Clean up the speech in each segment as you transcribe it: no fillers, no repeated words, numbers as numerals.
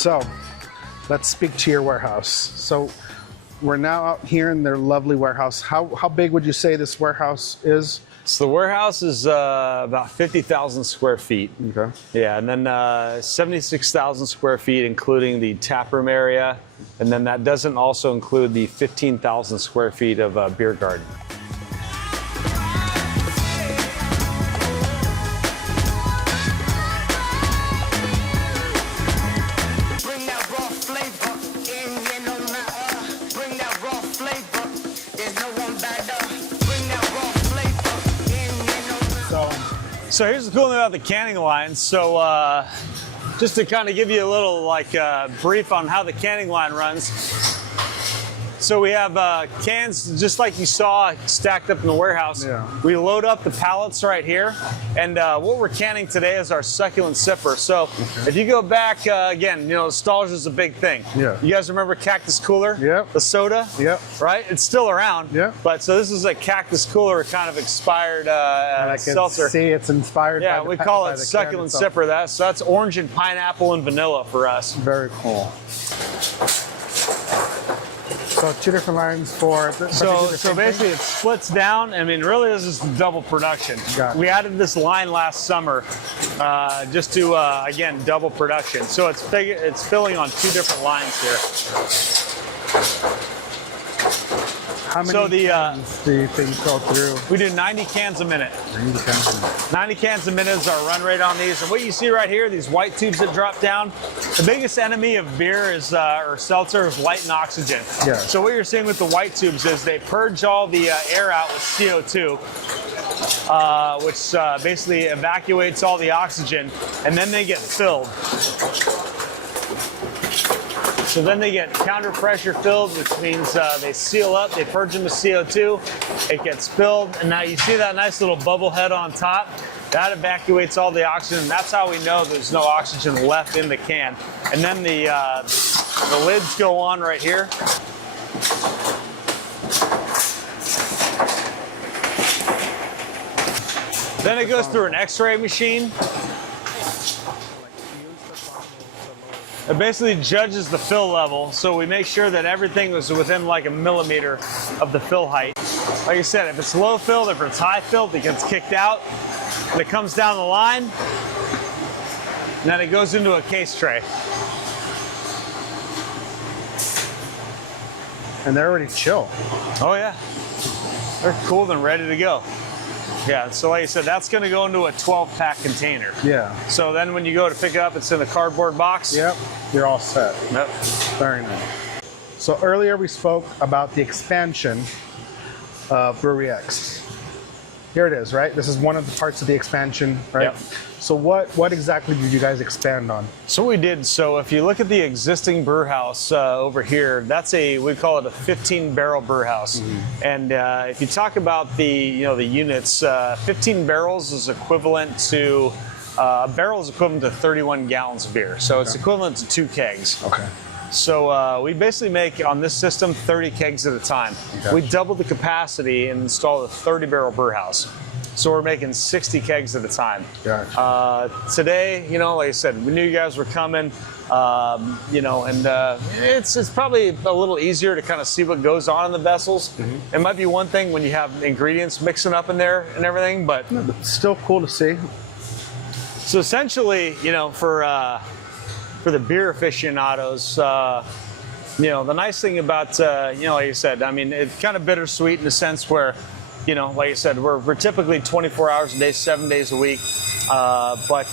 So let's speak to your warehouse. So we're now out here in their lovely warehouse. How big would you say this warehouse is? So the warehouse is about 50,000 square feet. Okay. Yeah, and then 76,000 square feet, including the taproom area. And then that doesn't also include the 15,000 square feet of beer garden. So here's the cool thing about the canning line. So just to kind of give you a little brief on how the canning line runs. So we have cans, just like you saw, stacked up in the warehouse. Yeah. We load up the pallets right here. And what we're canning today is our succulent sipper. So if you go back, again, nostalgia is a big thing. Yeah. You guys remember Cactus Cooler? Yep. The soda? Yep. Right? It's still around. Yep. But so this is a Cactus Cooler kind of expired I can seltzer. see it's inspired. Yeah, by we the, call by it the succulent can itself. sipper. So that's orange and pineapple and vanilla for us. Very cool. So two different lines for. So basically it splits down. I mean, really this is double production. Got it. We added this line last summer just to, again, double production. So it's filling on two different lines here. How many cans do you think go through? We do 90 cans a minute. 90 cans a minute. 90 cans a minute is our run rate on these. And what you see right here, these white tubes that drop down, the biggest enemy of beer is, or seltzer, is light and oxygen. Yeah. So what you're seeing with the white tubes is they purge all the air out with CO2, which basically evacuates all the oxygen, and then they get filled. So then they get counter pressure filled, which means they seal up, they purge them with CO2, it gets filled, and now you see that nice little bubble head on top? That evacuates all the oxygen. That's how we know there's no oxygen left in the can. And then the lids go on right here. Then it goes through an X-ray machine. It basically judges the fill level, so we make sure that everything was within like a millimeter of the fill height. Like I said, if it's low filled, if it's high filled, it gets kicked out, and it comes down the line, and then it goes into a case tray. And they're already chill. Oh yeah, they're cooled and ready to go. Yeah, so like I said, that's going to go into a 12-pack container. Yeah. So then when you go to pick it up, it's in a cardboard box. Yep. You're all set. Yep. Very nice. So earlier we spoke about the expansion of Brewery X. Here it is, right? This is one of the parts of the expansion, right? Yep. So what exactly did you guys expand on? So what we did, so if you look at the existing brew house over here, that's we call it a 15-barrel brew house. Mm-hmm. And if you talk about the units, 15 barrels is equivalent to, a barrel is equivalent to 31 gallons of beer. So it's equivalent to 2 kegs. Okay. So we basically make, on this system, 30 kegs at a time. Okay. We doubled the capacity and installed a 30-barrel brew house. So we're making 60 kegs at a time. Gotcha. Today, like I said, we knew you guys were coming, and it's probably a little easier to kind of see what goes on in the vessels. Mm-hmm. It might be one thing when you have ingredients mixing up in there and everything, but it's still cool to see. So essentially, for the beer aficionados, the nice thing about, like I said, I mean, it's kind of bittersweet in the sense where, like I said, we're typically 24 hours a day, 7 days a week. But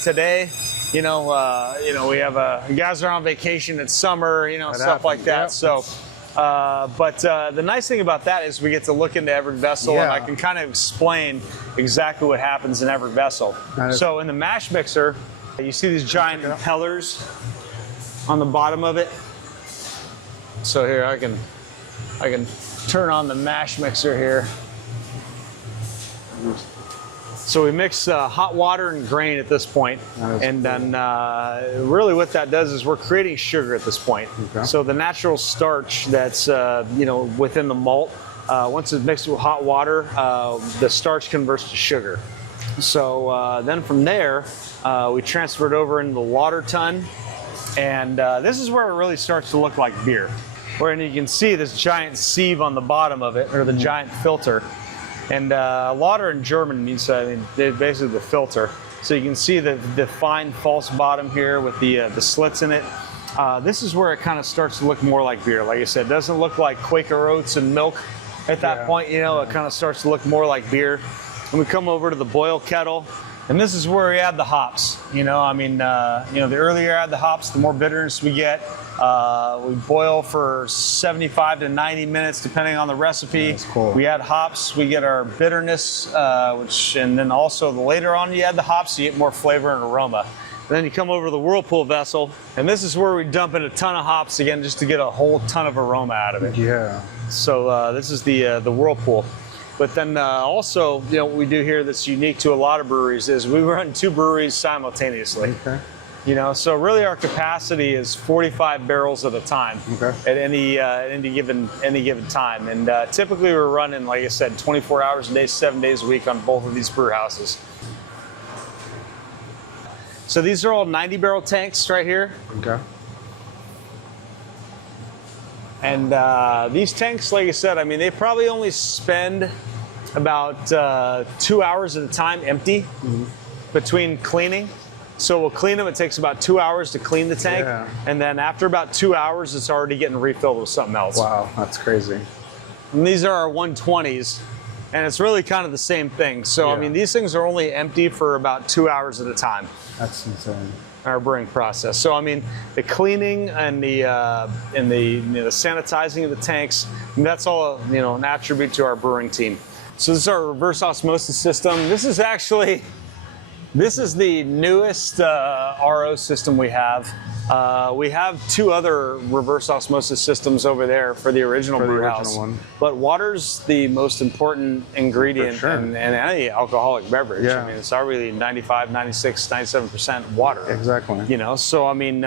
today, we have guys are on vacation. It's summer, stuff like that. Yep. So, but the nice thing about that is we get to look into every vessel, and I can kind of explain exactly what happens in every vessel. So in the mash mixer, you see these giant impellers on the bottom of it. So here I can turn on the mash mixer here. So we mix hot water and grain at this point, and then really what that does is we're creating sugar at this point. Okay. So the natural starch that's within the malt, once it's mixed with hot water, the starch converts to sugar. So then from there, we transfer it over into the water tun, And this is where it really starts to look like beer. Where you can see this giant sieve on the bottom of it, or the giant filter. And lauter in German means basically the filter. So you can see the fine false bottom here with the slits in it. This is where it kind of starts to look more like beer. Like I said, it doesn't look like Quaker Oats and milk at that point. You know, it kind of starts to look more like beer. And we come over to the boil kettle. And this is where we add the hops. You know, I mean, the earlier you add the hops, the more bitterness we get. We boil for 75 to 90 minutes, depending on the recipe. That's cool. We add hops, we get our bitterness, and then also later on you add the hops, you get more flavor and aroma. And then you come over to the whirlpool vessel, and this is where we dump in a ton of hops again, just to get a whole ton of aroma out of it. Yeah. So this is the whirlpool. But then also, you know, what we do here that's unique to a lot of breweries is we run 2 breweries simultaneously. Okay. You know, so really our capacity is 45 barrels at a time at any given time. And typically we're running, like I said, 24 hours a day, 7 days a week on both of these brew houses. So these are all 90-barrel tanks right here. Okay. And these tanks, like I said, I mean, they probably only spend about 2 hours at a time empty between cleaning. So we'll clean them. It takes about 2 hours to clean the tank. Yeah. And then after about 2 hours, it's already getting refilled with something else. Wow, that's crazy. And these are our 120s. And it's really kind of the same thing. So, I mean, these things are only empty for about 2 hours at a time. That's insane. Our brewing process. So I mean, the cleaning and the sanitizing of the tanks, that's all an attribute to our brewing team. So this is our reverse osmosis system. This is the newest RO system we have. We have 2 other reverse osmosis systems over there for the original brew house. But water's the most important ingredient in any alcoholic beverage. Yeah. I mean, it's already 95, 96, 97% water. Exactly. You know, so I mean,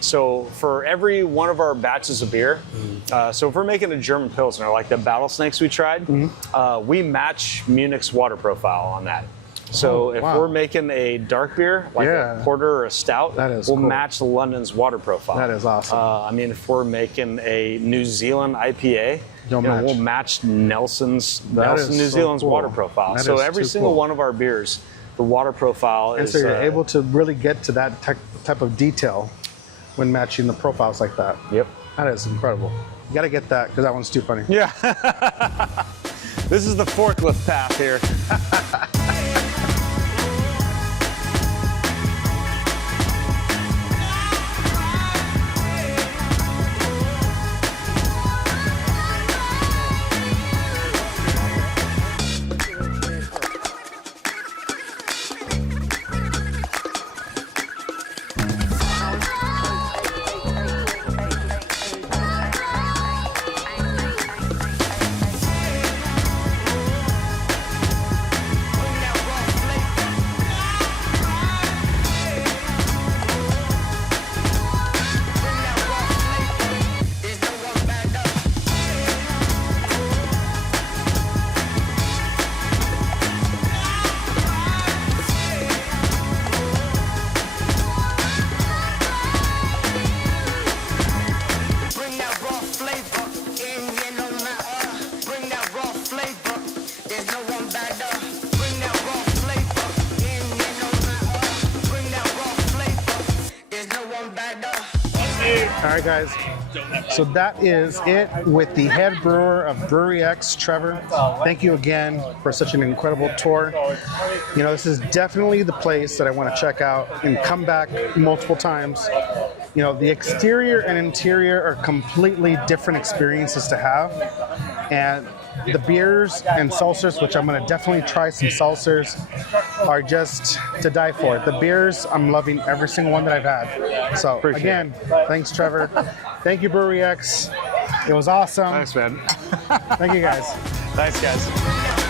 so for every one of our batches of beer, so if we're making a German Pilsner, like the Battle Snakes we tried, we match Munich's water profile on that. So if we're making a dark beer, like a porter or a stout, we'll match London's water profile. That is awesome. I mean, if we're making a New Zealand IPA, we'll match New Zealand's water profile. So every single one of our beers, the water profile is... And so you're able to really get to that type of detail when matching the profiles like that. Yep. That is incredible. You got to get that because that one's too funny. Yeah. This is the forklift path here. All right, guys. So that is it with the head brewer of Brewery X, Trevor. Thank you again for such an incredible tour. You know, this is definitely the place that I want to check out and come back multiple times. You know, the exterior and interior are completely different experiences to have. And the beers and seltzers, which I'm going to definitely try some seltzers, are just to die for. The beers, I'm loving every single one that I've had. So again, thanks, Trevor. Thank you, Brewery X. It was awesome. Thanks, man. Thank you, guys. Thanks, guys.